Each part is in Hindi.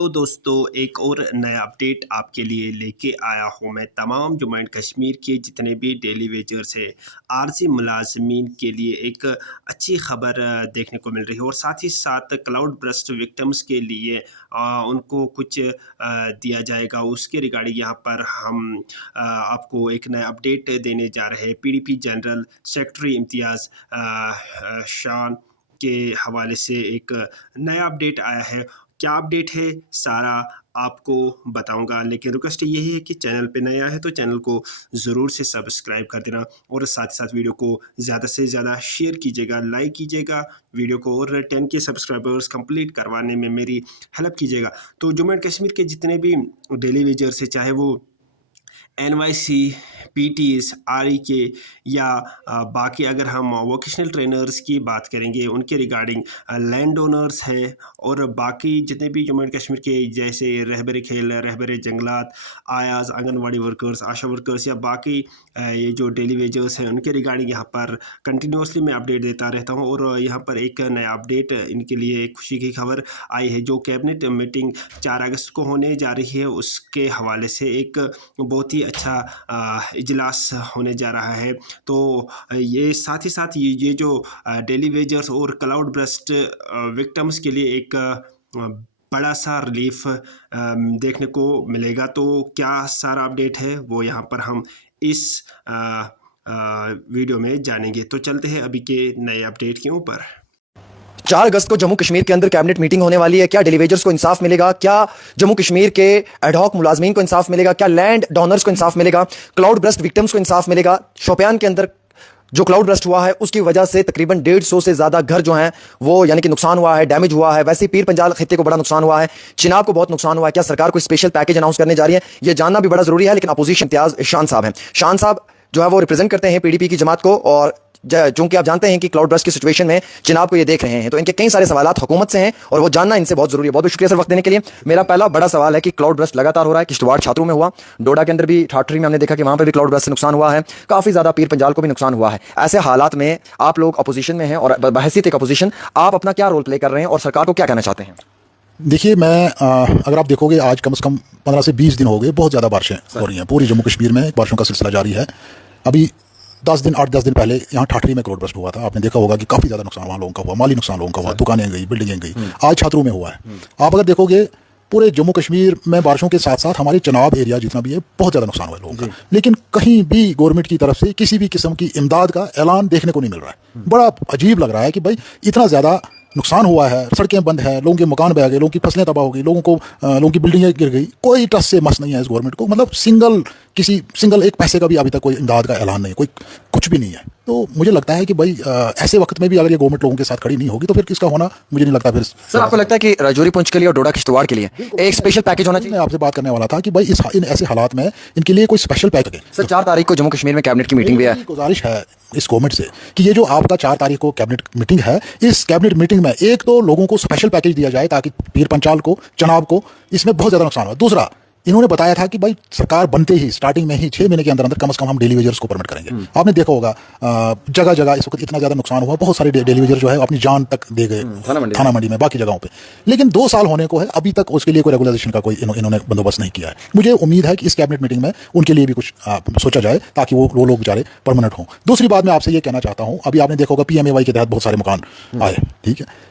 तो दोस्तों एक और नया अपडेट आपके लिए लेके आया हूँ मैं। तमाम जम्मू एंड कश्मीर के जितने भी डेली वेजर्स हैं, आरजी मुलाजमीन के लिए एक अच्छी खबर देखने को मिल रही है और साथ ही साथ क्लाउड बर्स्ट विक्टिम्स के लिए उनको कुछ दिया जाएगा। उसके रिगार्डिंग यहाँ पर हम आपको एक नया अपडेट देने जा रहे हैं। पीडीपी जनरल सेक्रेटरी इम्तियाज़ शान के हवाले से एक नया अपडेट आया है। क्या अपडेट है सारा आपको बताऊंगा, लेकिन रिक्वेस्ट यही है कि चैनल पे नया है तो चैनल को ज़रूर से सब्सक्राइब कर देना और साथ साथ वीडियो को ज़्यादा से ज़्यादा शेयर कीजिएगा, लाइक कीजिएगा वीडियो को और 10 के सब्सक्राइबर्स कंप्लीट करवाने में मेरी हेल्प कीजिएगा। तो जम्मू एंड कश्मीर के जितने भी डेली वेजर्स है, चाहे वो NYC, PTs, RE के या बाकी अगर हम वोकेशनल ट्रेनर्स की बात करेंगे उनके रिगार्डिंग लैंड ओनर्स हैं और बाकी जितने भी जम्मू एंड कश्मीर के जैसे रहबर खेल, रहबर जंगलात, आयाज़, आंगनवाड़ी वर्कर्स, आशा वर्कर्स या बाकी ये जो डेली वेजर्स हैं उनके रिगार्डिंग यहाँ पर कंटिन्यूसली मैं अपडेट देता रहता हूँ। और यहाँ पर एक नया अपडेट इनके लिए खुशी की खबर आई है। जो कैबिनेट मीटिंग 4 अगस्त को होने जा रही है उसके हवाले से एक बहुत ही अच्छा इजलास होने जा रहा है। तो ये साथ ही साथ ये जो डेली वेजर्स और क्लाउड बर्स्ट विक्टिम्स के लिए एक बड़ा सा रिलीफ देखने को मिलेगा। तो क्या सारा अपडेट है वो यहाँ पर हम इस वीडियो में जानेंगे। तो चलते हैं अभी के नए अपडेट के ऊपर। 4 अगस्त को जम्मू कश्मीर के अंदर कैबिनेट मीटिंग होने वाली है। क्या डेली वेजर्स को इंसाफ मिलेगा? क्या जम्मू कश्मीर के एडहॉक मुलाजमीन को इंसाफ मिलेगा? क्या लैंड डोनर्स को इंसाफ मिलेगा? क्लाउड बर्स्ट विक्टिम्स को इंसाफ मिलेगा? शोपियान के अंदर जो क्लाउड बर्स्ट हुआ है उसकी वजह से तकरीबन 150 से ज़्यादा घर जो हैं वो यानी कि नुकसान हुआ है, डैमेज हुआ है। वैसे ही पीर पंजाल खित्ते को बड़ा नुकसान हुआ है, चिनाब को बहुत नुकसान हुआ है। क्या सरकार कोई स्पेशल पैकेज अनाउंस करने जा रही है? ये जानना भी बड़ा ज़रूरी है। लेकिन अपोजिशन इम्तियाज़ शान साहब हैं। शान साहब जो है वो रिप्रेजेंट करते हैं पीडीपी की जमात को और चूंकि आप जानते हैं कि क्लाउड बर्स्ट की सिचुएशन में चिनाब को ये देख रहे हैं तो इनके कई सारे सवालात हुकूमत से हैं और वो जानना इनसे बहुत जरूरी है। बहुत बहुत शुक्रिया सर वक्त देने के लिए। मेरा पहला बड़ा सवाल है कि क्लाउड बर्स्ट लगातार हो रहा है, किश्तवाड़ छात्रों में हुआ, डोडा के अंदर भी ठाठरी में हमने देखा कि वहां पर भी क्लाउड बर्स्ट से नुकसान हुआ है, काफी ज्यादा पीर पंजाल को भी नुकसान हुआ है। ऐसे हालात में आप लोग अपोजिशन में हैं और बहसीत एक अपोजिशन आप अपना क्या रोल प्ले कर रहे हैं और सरकार को क्या कहना चाहते हैं? देखिए मैं अगर आप देखोगे आज कम से कम 15 से 20 दिन हो गए, बहुत ज़्यादा बारिशें हो रही हैं पूरी जम्मू कश्मीर में। बारिशों का सिलसिला जारी है। अभी 8-10 दिन पहले यहाँ ठाठरी में क्लाउड बर्स्ट हुआ था। आपने देखा होगा कि काफ़ी ज़्यादा नुकसान वहाँ लोगों का हुआ, माली नुकसान लोगों का हुआ, दुकानें गई, बिल्डिंगें गई। आज छात्रों में हुआ है। आप अगर देखोगे पूरे जम्मू कश्मीर में बारिशों के साथ साथ हमारे चनाब एरिया जितना भी है बहुत ज़्यादा नुकसान हुआ है लोगों का, लेकिन कहीं भी गवर्नमेंट की तरफ से किसी भी किस्म की इमदाद का ऐलान देखने को नहीं मिल रहा है। बड़ा अजीब लग रहा है कि भाई इतना ज़्यादा नुकसान हुआ है, सड़कें बंद है, लोगों के मकान बह गए, लोगों की फसलें तबाह हो गई, लोगों की बिल्डिंगें गिर गई, कोई टस से मस नहीं है इस गवर्नमेंट को। मतलब सिंगल एक पैसे का भी अभी तक कोई इमदाद का ऐलान नहीं, कोई कुछ भी नहीं है। तो मुझे लगता है कि भाई ऐसे वक्त में भी अगर ये गवर्नमेंट लोगों के साथ खड़ी नहीं होगी तो फिर किसका होना मुझे नहीं लगता। फिर सर आपको लगता है कि राजौरी पुंछ के लिए और डोडा किश्तवाड़ के लिए एक स्पेशल पैकेज होना चाहिए? मैं आपसे बात करने वाला था कि भाई इन ऐसे हालात में इनके लिए कोई स्पेशल पैकेज है। सर 4 तारीख को जम्मू कश्मीर में कैबिनेट की मीटिंग भी है। गुजारिश है इस गवर्नमेंट से कि ये जो आपका 4 तारीख को कैबिनेट मीटिंग है, इस कैबिनेट मीटिंग में एक तो लोगों को स्पेशल पैकेज दिया जाए ताकि पीर पंचाल को, चनाब को इसमें बहुत ज़्यादा नुकसान हुआ। दूसरा, इन्होंने बताया था कि भाई सरकार बनते ही स्टार्टिंग में ही 6 महीने के अंदर अंदर कम से कम हम डेली वेजर्स को परमिट करेंगे। आपने देखा होगा जगह जगह इस वक्त इतना ज़्यादा नुकसान हुआ, बहुत सारे डेली वेजर जो है अपनी जान तक दे गए थाना मंडी में, बाकी जगहों पे। लेकिन 2 साल होने को है, अभी तक उसके लिए कोई रेगुलाइजेशन का कोई इन्होंने बंदोबस्त नहीं किया है। मुझे उम्मीद है कि इस कैबिनेट मीटिंग में उनके लिए भी कुछ सोचा जाए ताकि वो लोग बेचारे परमानेंट हों। दूसरी बात मैं आपसे ये कहना चाहता हूँ, अभी आपने देखा होगा PMAY के तहत बहुत सारे मकान आए, ठीक है।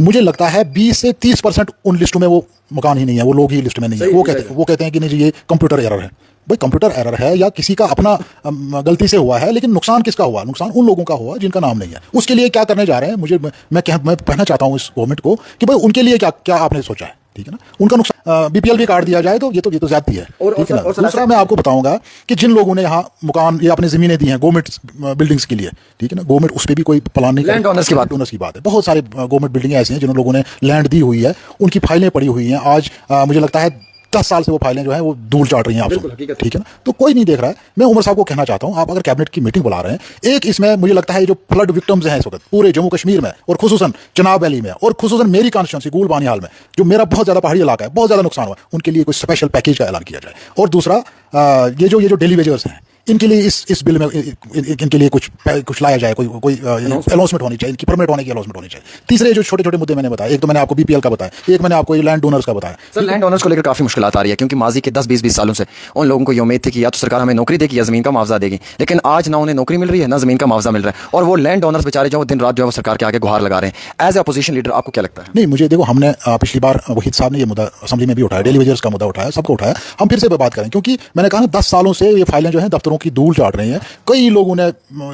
मुझे लगता है 20 से 30% उन लिस्टों में वो मकान ही नहीं है, वो लोग ही लिस्ट में नहीं है। वो कहते हैं कि नहीं जी ये कंप्यूटर एरर है। भाई कंप्यूटर एरर है या किसी का अपना गलती से हुआ है, लेकिन नुकसान किसका हुआ? नुकसान उन लोगों का हुआ जिनका नाम नहीं है। उसके लिए क्या करने जा रहे हैं? मैं कहना चाहता हूँ इस गवर्नमेंट को कि भाई उनके लिए क्या आपने सोचा है, ठीक है ना? उनका नुकसान BPL भी काट दिया जाए तो ये तो ज्यादती है, ठीक है ना? दूसरा मैं आपको बताऊंगा कि जिन लोगों ने यहाँ मकान या अपनी जमीनें दी हैं गवर्नमेंट बिल्डिंग्स के लिए, ठीक है ना, गवर्नमेंट उस पर भी कोई प्लान नहीं। लैंड ओनर्स की बात है। बहुत सारे गवर्नमेंट बिल्डिंगें ऐसी हैं जिन लोगों ने लैंड दी हुई है, उनकी फाइलें पड़ी हुई हैं। आज मुझे लगता है 10 साल से वो फाइलें जो है वो धूल चाट रही हैं आपसे, ठीक है ना? तो कोई नहीं देख रहा है। मैं उमर साहब को कहना चाहता हूं, आप अगर कैबिनेट की मीटिंग बुला रहे हैं, एक इसमें मुझे लगता है जो फ्लड विक्टिम्स हैं इस वक्त पूरे जम्मू कश्मीर में और खुसूसन चनाब वैली में और खुसूसन मेरी कॉन्स्टिट्यूंसी गूल बानिहाल में जो मेरा बहुत ज़्यादा पहाड़ी इलाका है, बहुत ज़्यादा नुकसान हुआ, उनके लिए कोई स्पेशल पैकेज का ऐलान किया जाए। और दूसरा ये जो डेली वेजर्स हैं इनके लिए इस बिल में इनके लिए कुछ लाया जाए, कोई अनाउंसमेंट होनी चाहिए, इनकी परमानेंट होने की अनाउंसमेंट होनी चाहिए। तीसरे जो छोटे छोटे मुद्दे मैंने बताया, एक तो मैंने आपको बीपीएल का बताया, एक मैंने आपको लैंड डोनर्स का बताया। सर लैंड ओनर्स को लेकर काफ़ी मुश्किलात आ रही है, क्योंकि माजी के 10-20 सालों से उन लोगों को ये उम्मीद थी कि या तो सरकार हमें नौकरी देगी या ज़मीन का मुआवजा देगी, लेकिन आज ना उन्हें नौकरी मिल रही है ना ज़मीन का मुआवजा मिल रहा है, और वो लैंड ओनर्स बेचारे जो दिन रात जो है वो सरकार के आगे गुहार लगा रहे हैं। एज ए अपोजिशन लीडर आपको क्या लगता है? नहीं, मुझे देखो, हमने पिछली बार वहीद साहब ने ये मुद्दा असेंबली में भी उठाया, डेली वेजर्स का मुद्दा उठाया, सबको उठाया, हम फिर से बात करें, क्योंकि मैंने कहा ना 10 सालों से ये फाइलें जो हैं दफ्तरों की धूल चाट रही हैं। कई लोगों ने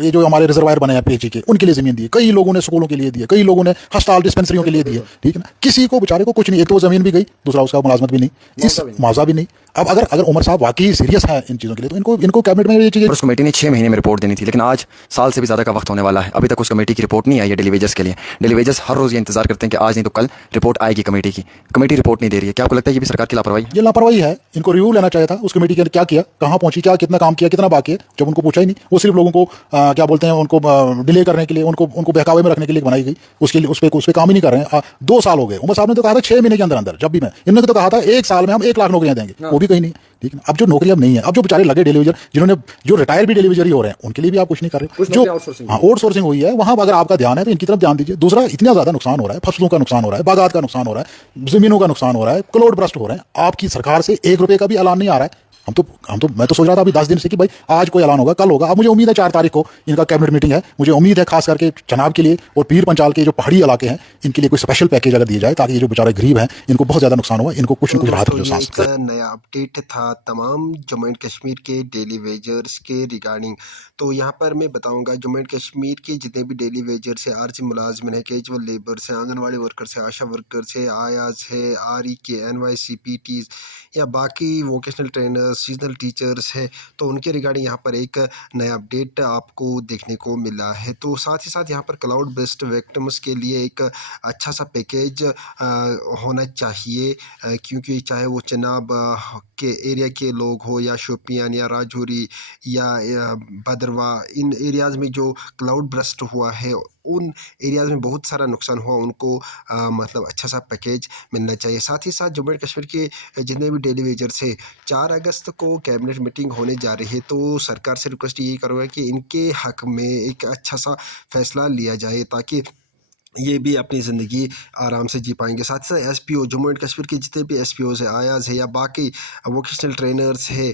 ये जो हमारे रिजर्वायर बने हैं पीएचई के, उनके लिए ज़मीन दी है, कई लोगों ने स्कूलों के लिए दी है, कई लोगों ने अस्पताल डिस्पेंसरियों के लिए दी है, ठीक है ना। किसी को बेचारे को कुछ नहीं, एक तो वो ज़मीन भी गई, दूसरा उसका मुलाजमत भी नहीं, इस मुआवजा भी नहीं। अब अगर उमर साहब वाकई सीरियस है इन चीज़ों के लिए, तो इनको कैबिनेट में ये चीज़ें। उस कमेटी ने 6 महीने में रिपोर्ट देनी थी, लेकिन आज साल से भी ज़्यादा का वक्त होने वाला है, अभी तक उस कमेटी की रिपोर्ट नहीं आई है डेली वेजर्स के लिए। डेली वेजर्स हर रोज़ ये इंतजार करते हैं कि आज नहीं तो कल रिपोर्ट आएगी कमेटी की। कमेटी रिपोर्ट नहीं दे रही है, क्या आपको लगता है ये भी सरकार की लापरवाही है? ये लापरवाही है, इनको रिव्यू लेना चाहिए था उस कमेटी के, क्या किया, कहाँ पहुंची, क्या कितना काम किया, कितना बाकी है, जब उनको पूछा ही नहीं। वो सिर्फ लोगों को क्या बोलते हैं, उनको डिले करने के लिए, उनको बहकावे में रखने के लिए बनाई गई, उसके लिए उस पर काम ही नहीं कर रहे हैं। 2 साल हो गए, उमर साहब ने तो कहा था 6 महीने के अंदर अंदर, जब भी मैं इन्होंने तो कहा था 1 साल में हम 1 लाख नौकरियां देंगे, वो भी कहीं नहीं, ठीक है। अब जो नौकरी अब नहीं है, अब जो बेचारे लगे डेलीवेजर, जिन्होंने जो रिटायर भी डेलीवेजर ही हो रहे हैं, उनके लिए भी आप कुछ नहीं कर रहे। जो आउटसोर्सिंग हुई है, वहां अगर आपका ध्यान है तो इनकी तरफ ध्यान दीजिए। दूसरा, इतना ज्यादा नुकसान हो रहा है, फसलों का नुकसान हो रहा है, बागात का नुकसान हो रहा है, जमीनों का नुकसान हो रहा है, क्लोड ब्रस्ट हो रहे हैं, आपकी सरकार से 1 रुपए का भी ऐलान नहीं आ रहा है। मैं तो सोच रहा था अभी 10 दिन से कि भाई आज कोई ऐलान होगा, कल होगा। अब मुझे उम्मीद है 4 तारीख को इनका कैबिनेट मीटिंग है, मुझे उम्मीद है खास करके चनाब के लिए और पीर पंचाल के जो पहाड़ी इलाके हैं, इनके लिए कोई स्पेशल पैकेज अगर दिया जाए, ताकि ये जो बेचारे गरीब हैं, इनको बहुत ज़्यादा नुकसान हुआ, इनको कुछ न कुछ राहत हो ये जाए। एक नया अपडेट था तमाम जम्मू एंड कश्मीर के डेली वेजर्स के रिगार्डिंग। तो यहाँ पर मैं बताऊंगा जम्मू एंड कश्मीर के जितने भी डेली वेजर्स हैं, आरजी मुलाजमिन है, कैजुअल लेबर्स हैं, आंगनवाड़ी वर्कर्स हैं, आशा वर्कर्स है, आयाज है, आर ई के NYCPTs या बाकी वोकेशनल ट्रेनर्स, सीजनल टीचर्स हैं, तो उनके रिगार्डिंग यहाँ पर एक नया अपडेट आपको देखने को मिला है। तो साथ ही साथ यहाँ पर क्लाउड बेस्ड विक्टिम्स के लिए एक अच्छा सा पैकेज होना चाहिए, क्योंकि चाहे वो चनाब के एरिया के लोग हो या शोपियान या राजौरी या भद्रवा, इन एरियाज़ में जो क्लाउड ब्रस्ट हुआ है, उन एरियाज़ में बहुत सारा नुकसान हुआ, उनको मतलब अच्छा सा पैकेज मिलना चाहिए। साथ ही साथ जम्मू एंड कश्मीर के जितने भी डेली वेजर्स है, 4 अगस्त को कैबिनेट मीटिंग होने जा रही है, तो सरकार से रिक्वेस्ट यही करूँगा कि इनके हक़ में एक अच्छा सा फैसला लिया जाए, ताकि ये भी अपनी ज़िंदगी आराम से जी पाएंगे। साथ ही साथ SPO जम्मू एंड कश्मीर के जितने भी SPOs है, आयाज़ है या बाकी वोकेशनल ट्रेनर्स है,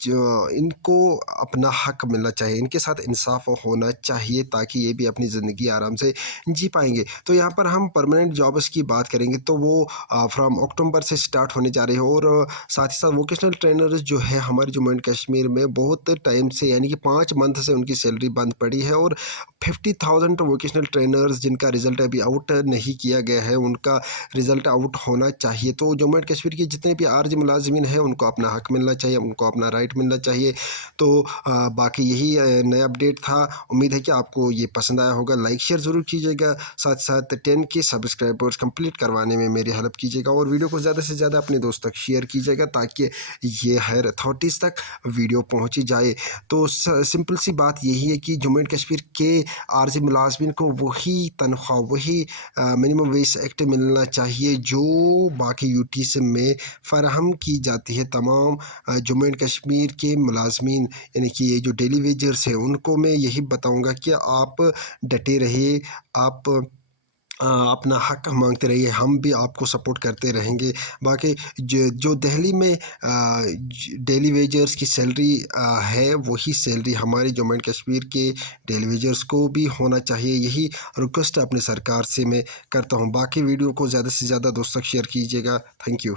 जो इनको अपना हक़ मिलना चाहिए, इनके साथ इंसाफ होना चाहिए, ताकि ये भी अपनी ज़िंदगी आराम से जी पाएंगे। तो यहाँ पर हम परमानेंट जॉब्स की बात करेंगे, तो वो फ्रॉम अक्टूबर से स्टार्ट होने जा रही है। और साथ ही साथ वोकेशनल ट्रेनर्स जो है हमारे जम्मू एंड कश्मीर में बहुत टाइम से, यानी कि 5 मंथ से उनकी सैलरी बंद पड़ी है, और 50,000 वोकेशनल ट्रेनर्स जिनका रिज़ल्ट अभी आउट नहीं किया गया है, उनका रिज़ल्ट आउट होना चाहिए। तो जम्मू एंड कश्मीर के जितने भी आरजी मुलाजिमीन हैं, उनको अपना हक़ मिलना चाहिए, उनको अपना राइट मिलना चाहिए। तो बाकी यही नया अपडेट था। उम्मीद है कि आपको ये पसंद आया होगा। लाइक शेयर ज़रूर कीजिएगा, साथ साथ 10 के सब्सक्राइबर्स कंप्लीट करवाने में मेरी हेल्प कीजिएगा, और वीडियो को ज़्यादा से ज़्यादा अपने दोस्त तक शेयर कीजिएगा, ताकि ये हायर अथॉरिटीज़ तक वीडियो पहुँची जाए। तो सिंपल सी बात यही है कि जम्मू एंड कश्मीर के आरजी मुलाजमिन को वही तनख्वाह, वही मिनिमम वेज एक्ट मिलना चाहिए जो बाकी यूटीज़ में फ़राहम की जाती है तमाम जम्मू एंड कश्मीर के मुलाजमीन, यानी कि ये जो डेली वेजर्स हैं, उनको मैं यही बताऊंगा कि आप डटे रहिए, आप अपना हक़ मांगते रहिए, हम भी आपको सपोर्ट करते रहेंगे। बाकी जो दिल्ली में डेली वेजर्स की सैलरी है, वही सैलरी हमारे जम्मू एंड कश्मीर के डेली वेजर्स को भी होना चाहिए। यही रिक्वेस्ट अपनी सरकार से मैं करता हूँ। बाकी वीडियो को ज़्यादा से ज़्यादा दोस्तों तक शेयर कीजिएगा। Thank you.